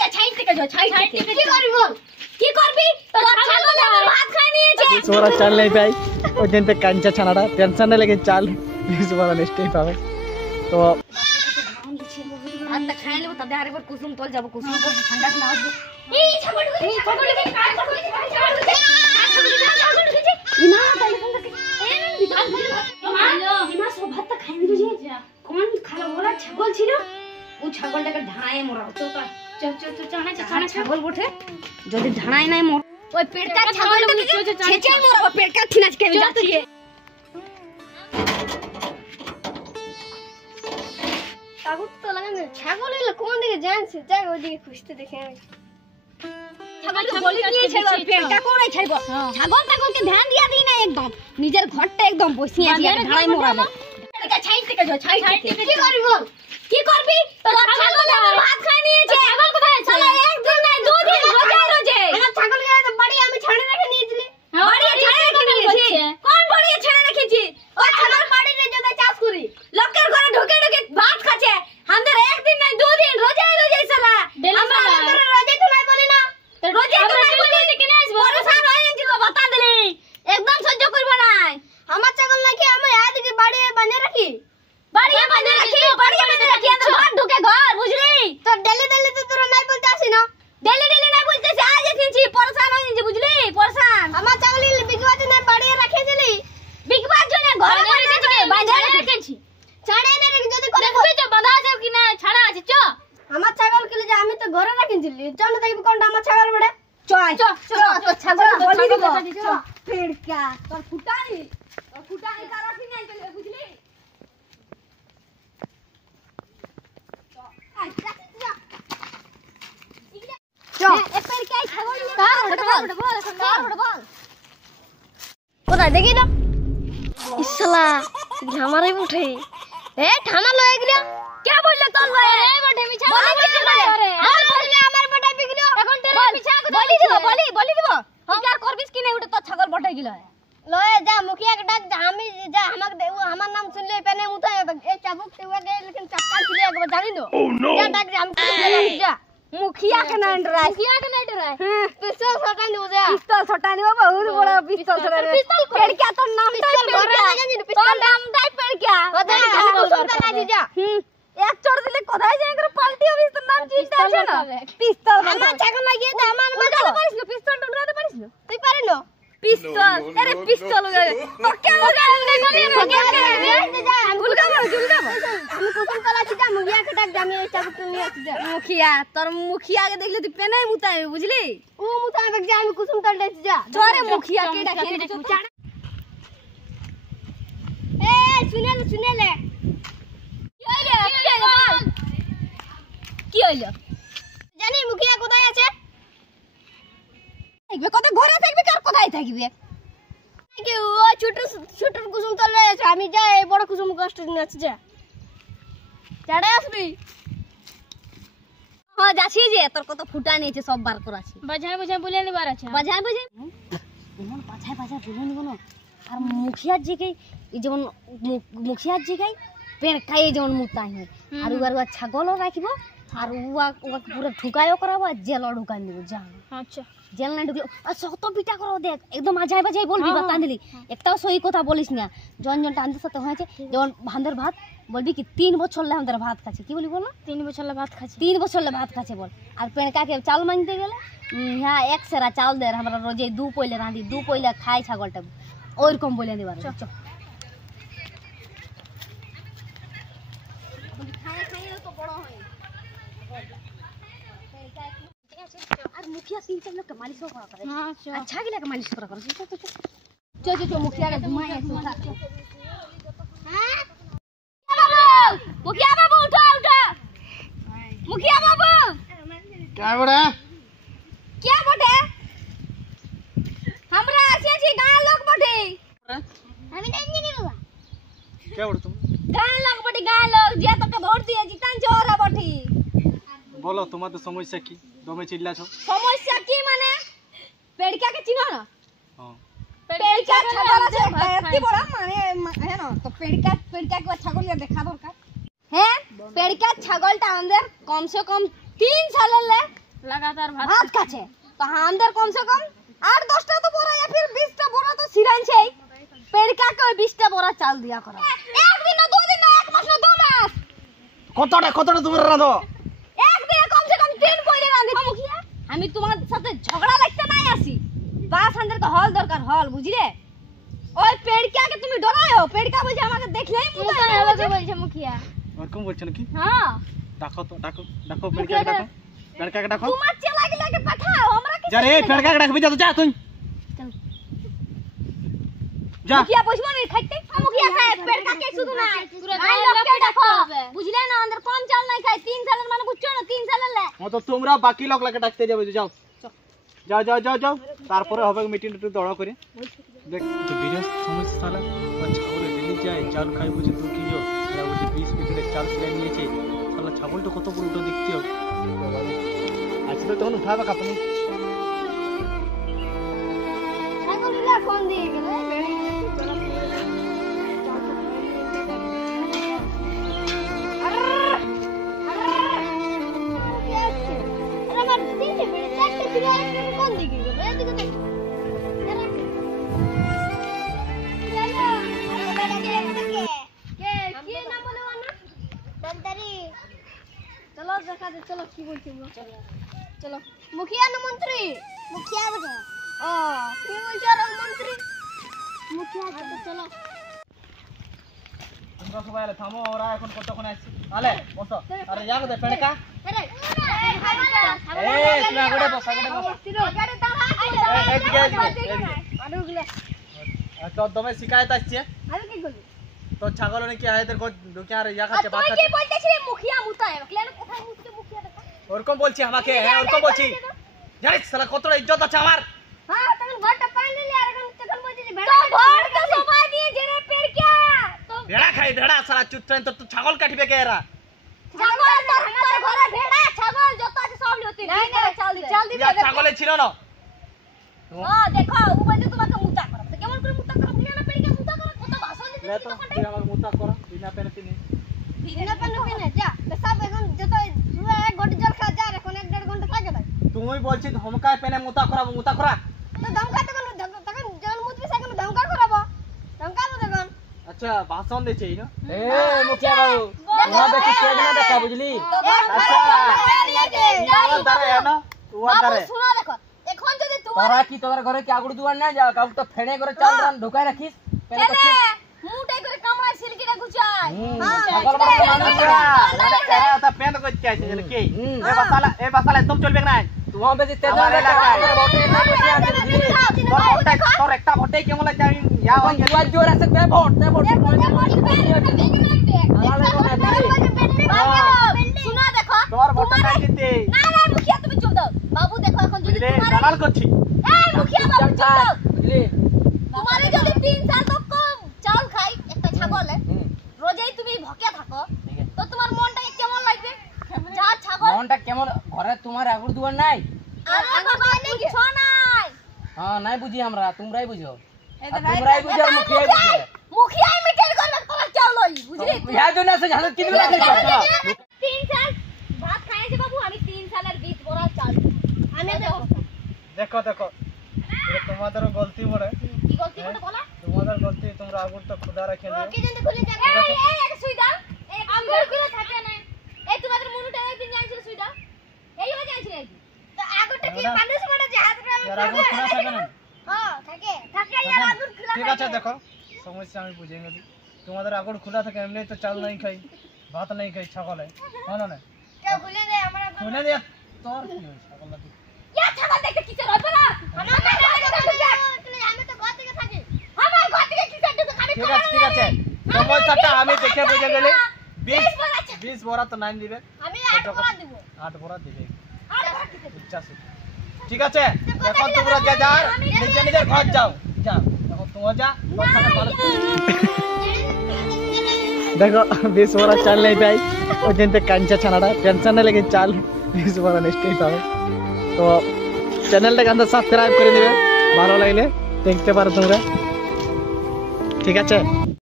পেড়কা site থেকে যাও site থেকে কি করবি বল কি করবি তোর ছাগল আমার ভাত খাই নিয়েছে সোরা চাল নাই পাই ওই দিন पे কাঞ্চা ছানাটা টেনশন না লাগে চাল সোরা নেস্টে পাবে তো ভাত খাই নেব তবে আরেকবার কুসুম তল যাব কুসুম তো ঠান্ডা না হবে এই ছাগলকে কাট করতে ইমা তাই ইমা সব ভাত খাই নিয়ে যা কোন খালা বলা ছাগল ছিল ও ছাগলটাকে ঢাড়ায় মোরাও তো ছাগল বটে যদি ঢাড়ায় নাই মোর ওই পেড়কা ছাগলটাকে ছেঁচে মোরাও পেড়কা ঠিনাচকে আমি যাচ্ছি কাগজ তো লাগানো ছাগল এলে কোন দিকে জানছে যাই ওইদিকে খুঁজতে দেখে আমি ছাগলকে বলি নিয়েছে পেড়কা কোনে ছাইবো ছাগলকে ধ্যান দিয়া দিই না একদম নিজের ঘরটা একদম বসিয়ে আছে ঢাড়ায় মোরাবো পেড়কা ছাইট থেকে যাও ছাইট থেকে কি করবি বল কি করবি তোর ছাগল আমার ভাত খাই নিয়েছে ছাগল কোথায় আছে শালা একদিন না দুই দিন রোজে আমার ছাগলকে তো বাড়ি আমি ছাড়ে রেখে নিয়েছিলি বাড়ি ছাড়ে রেখে নিয়েছি কোন বাড়ি ছাড়ে রেখেছি ওই আমার বাড়িতে যদি চাষ করি লোকের ঘরে ঢুকে ঢুকে ভাত খাচ্ছে আমাদের একদিন না দুই দিন রোজে শালা আমরা রোজে তো নাই বলি না রোজে তো নাই বলি কেন আসবো পরেশান হয়ে গেছিল বাতা দিলি একদম সহ্য করব না আমার ছাগল নাকি আমি এদিকে বাড়ি বাঁধে রাখি বাড়িয়ে বাঁধে রাখি আমরা ঘর ঢুকে ঘর বুঝলি তো ডেলি তো তোরা নাই বলতে আসি না ডেলি নাই বুঝতেছি আজ এসেছি পরেশান হয়ে গেছি বুঝলি পরেশান আমার ছাগল বিগবাতে না বাড়িয়ে রাখেছিলি বিগবার জন্য ঘরে বাঁধে রেখেছি ছাড়ে না রেখে যদি করে দেখবি তো বাঁধা আছে কি না ছাড়া আছে চ আমার ছাগল কিলে যে আমি তো ঘরে রাখিছিলি জানো দেখবি কোনটা আমার ছাগল বড়ে চ তোর ছাগল বলি দিব পেড়কা তোর ফুটানি তার রাখি নাই চলে বুঝলি কোথায় দেখি না ইসলা আমারই উঠে ঠানা লয়ে গেল কে বললে তোর লয়ে রে বটে মিছা আমার বটাই বিগলো এখন তেরে মিছা বলি দিব কি আর করবিস কি নাই উঠে তোর ছাগল বটাই গিল লয়ে যা মুখিয়া के डाक আমি যা আমাকে দেও আমার নাম শুনলে পেনে মুতা এই চাবুক তেও গে लेकिन चक्का ছিলে একবার জানি নো যা ডাক আমি যা मुखिया के नहीं डराए पिस्तौल सटा नी जा पिस्तौल छोटा नहीं बहुत बड़ा पिस्तौल छोटा पेड़ क्या तो नाम तो नाम दाई पेड़ क्या जा एक चोर दिले कोदाई जाए कर पार्टी ऑफिस तो नाम चिंता আছে না पिस्तौल আমার ছাগল লাগিয়ে দে আমার উড়াতে পারিস না পিস্তল উড়াতে পারিস না তুই পারে না पिस्तौल अरे पिस्तौल तो क्या लगा আমি কুকুর কলা ছিটা মুখিয়া के डाक জানি এই চাবুক নিয়ে আসি যা मुखिया তোর मुखिया के देखले তুই পেনাই মুতাই বুঝলি ও মুতাবেক যা আমি কুসুম তল দেছি যা জোরে मुखिया के ডাকে এ শুনেলে কি হইলো জানি মুখিয়া কোথায় আছে থাকবে কত ঘরে থাকবে কার কোথায় থাকবে কি ও ছোট কুসুম তলে আছে আমি যাই বড় কুসুম কষ্ট নিয়ে আছি যা চাড়ে আসবি হ্যাঁ যাচ্ছি যে তোর কত ফুটা নিয়েছে সব বার করাছি বাজায় বলে নিবার আছে বাজায় এমন বাজায় বলে নিব না আর মুখিয়ার জায়গায় এই যেমন মুখিয়ার জায়গায় পেড়কাই যেমন মুতাই হয় আর উয়ার ছাগলও রাখিব আর উয়া পুরো ঢুকায়ও করাবো আর জেলও ঢুকাই দিব যা আচ্ছা জেল না ঢুকলে আর শত পিটা করো দেখ একদম আজাই বাজাই বলবি বাতা দিলি একটাও সহি কথা বলিস না জন টানতে সাথে হয়েছে যেমন ভান্দের ভাত বলবি কি 3 বছর লে আমাদের ভাত খাচ্ছে কি বলি বল না 3 বছর লে ভাত খাচ্ছে 3 বছর লে ভাত খাচ্ছে বল আর পেড়কাকে চাল মানতে গেলে হ্যাঁ এক সেরা চাল দে আমরা রোজে 2 পয়লা রাঁধি 2 পয়লা খাই ছাগলটা ওইরকম বলে নিবার চ আর मुखिया 3-4 लोग का मालिश करा करे हां अच्छा गिला का मालिश करा करे चो मुखिया का घुमाए हां मुखिया बाबू उठो मुखिया बाबू क्या बड़ा क्या बोटे हमरा आसे छी गांव लोग बोटे আমি জানি নি বাবা क्या बड़ा तुम गांव लोग बोटे गांव लोग जे तो के वोट दिए जितान छोरा बोटी बोलो तुम्हारे समस्या की दमे चिल्ला छो समस्या की माने पेड़का के चिनो ना हां पेड़का छागल আছে এত বড় মানে है ना तो पेड़का के ছাগল দেখা দরকার है पेड़का ছাগলটা আমাদের কম সে কম 3 সালের लगातार ভাত খাচ্ছে তো আমাদের কমসে কম 8-10টা তো বড়া या फिर 20টা বড়া তো সিরানছে পেড়কা কে 20টা বড়া চাল দিয়া করা একদিন না দুদিন না এক মাস না 2 মাস কতটা তুমি রাঁধো একদিনে কমসে কম 3 পয়রে রাঁধি মুখিয়া আমি তোমার সাথে ঝগড়া লাগতে নাই আসি বাস আমাদের হল দরকার হল বুঝিলে ওই পেড়কা কে তুমি ডরায়ো পেড়কা বলছে আমাকে দেখলেই মুতা আমাকে বলছে মুখিয়া ওরকম বলছো নাকি হ্যাঁ ডাকো পেড়কা ডাকো পেড়কা ডাকো তোমার চেলা গিলাকে পাঠাও আমরা কি যা রে পেড়কা ডাকবি যা তুই যা মুখিয়া বসবো না খাইতে মুখিয়া সাহেব পেড়কা কে শুধু না আই লোককে দেখো বুঝলে না আমাদের কম চাল নাই খাই 3 সালের মানে বুঝছো না 3 সালের লে তো তোমরা বাকি লোকলাকে ডাকতে যাবে যাও যাও তারপরে হবে মিটিং একটু দড়া করে দেখ তো বিরাজ সমস্যা সালা ছাগলে ডেলি যায় চাল খাই বুঝে 2 কিলো এরা বুঝে 20 প্যাকেটের চাল কিনে নিয়েছে সালা ছাগলটা কত বড় উল্টো দেখতে হবে আজকে তো তখন উঠাবা কাপনি ছাগলগুলা কোন দিয়ে গেলে चलो देखा दे चलो की बोलते हो चलो मुखिया न मंत्री मुखिया बजे ओ की बोलते हो मंत्री मुखिया तो चलो তোমরা সবাই আলে থামো ওরা এখন কতক্ষণ আসছে আলে বসো আরে যাও দে পেড়কা अरे তুমি আগড়ে বস गाड़ी दाड़ा আরুগলে তো দমে শিকায়ত আসছে আমি কি করব তো ছাগল নাকি আয়েদের কো ঢুকে আর ইয়া খাচ্ছে ভাত তুই কি খাচ্ছে বলতেছিস মুখিয়া মুতায় কেন কোথায় মুতকে মুখিয়া দেখা ওরকম বলছি আমাকে হ্যাঁ ওরকম বলছি জানিস শালা কতটা ইজ্জত আছে আমার हां तখন ঘরটা পানি নিলি আর এখন তখন বলছিস তো ভেড়া ভোর কে সবাই দিয়ে জেরে পেড়কা তো ভেড়া খাই ভেড়া শালা চুট্টান তো ছাগল কাটিবে কে এরা ছাগল তো আমার ঘরে ভেড়া ছাগল যত আছে সব লতি নাই না চাল দি ইয়া ছাগলে ছিল না হ্যাঁ দেখো ও বলছে তোমাকে মুতা করো তো কেমন করে মুতা করো বিনা পেড়কা মুতা করো কত ভাষণ দিতে লে তো তুই আমার মুতা কর বিনা পেনতি নি দিনা পানি পিনে যা সব এখন যত সুরা এক ঘন্টা জল খা যা এখন 1.5 ঘন্টা থাকে ভাই তুমি বলছি ধমকায় পেনে মুতা করা তো ধমকা তখন তখন যখন মুতবি সেখানে ধমকা করাবো ধমকাবো তখন আচ্ছা ভাষণ দিছে না ए मुखिया बाबू वहां देखी तेज ना देखा बुझली আচ্ছা ইয়ার দারে না তোমার দারে শুনো দেখো এখন যদি তোমার तोरा की तोरा घरे के आगुड़ दुआर ना जा काउ तो फेड़े करे चाल रान ढोकाय रखिस पहले কেনে तो মুটাই করে কামড়ায় সিলকিটা গুছায় ছাগল মারা মানুষ মানে এরা তা পেন করতে আছে জানো কি এ বাসালা একদম চলবে না तू वहां पे तेज हमारे ना इलाका है। बोटे ना बुझली आके बुझली তোর একটা ভোটে কেমন লাগে আমি ইয়া अपन হই दुआर जोर से ते वोट শুনো দেখো তোর ভোটে না জিতে না না মুখিয়া তুমি চুপ দাও বাবু দেখো এখন যদি বুঝলে তোমার দালাল করছি এই মুখিয়া বাবু চুপ দাও बुझली তোমারে যদি 3 সাল তক চাল খাই একটা ছাগলে রোজই তুমি ভকে থাকো তো তোমার মনটাকে কেমন লাগবে যা ছাগল মনটা কেমন ঘরে তোমার আগুড় দুয়ার নাই আরে বাবা কিছু নাই हां নাই বুঝি আমরা তোমরাই বুঝো আর তোমরাই বুঝো আর মুখিয়াই বুঝো মুখিয়াই মিটের করবে তোমার চাল লই বুঝলি ইয়া জন্য আছে জানো কি দিলা 3 সাল ভাত খাইছে বাবু আমি 3 সালের 20 বড়া চাল আমি দেখো এটা তোমাদের গলতি বড় কি গলতি করে বলা তোমাদের গলতি তোমরা আগুন তো খুদা রাখে না কি জানতে খুলে যা এই এক সুই দাও এই আঙ্গুর গুলো থাকে না এই তোমাদের মনুটা একদিন জানছিল সুই দাও এই হয়ে জানছিল একদিন তো আগটা কি মানুষ বড় যে হাত यार আগুন খোলা থাকে না হ্যাঁ থাকে থাকে আর আগুন খোলা ঠিক আছে দেখো সমস্যা আমি বুঝে গেছি তোমাদের আগুন খোলা থাকে এমনি তো চাল নাই খাই ভাত নাই খাই ছাগলে হ্যাঁ না কেউ খুলে দেয় আমরা খুলে দে তোর কি হইছে ছাগল লাগি ইয়া ছাগল দেখতে কিসের হবে না আমি তো ঘর থেকে থাকি আমার ঘর থেকে কিসের ঢুকে খালি ঠিক আছে সমস্যাটা আমি দেখে বুঝে গেলি 20 বড়া তো নাই দিবে আমি 8 বড় দিব 8 বড়া দিবে আর ঘর থেকে ইচ্ছা আছে ঠিক আছে এখন তোমরা যে যার নিজের ঘর যাও এখন তোমরা যা দেখো 20 বড়া চাল নাই পাই ওই দিন তে কাঞ্চা ছানাটা টেনশন না লেগে চাল 20 বড়া নিশ্চয়ই পাবে তো চ্যানেলটাকে আমরা সাবস্ক্রাইব করে দিবে ভালো লাগলে দেখতে পারো তোমরা ঠিক আছে।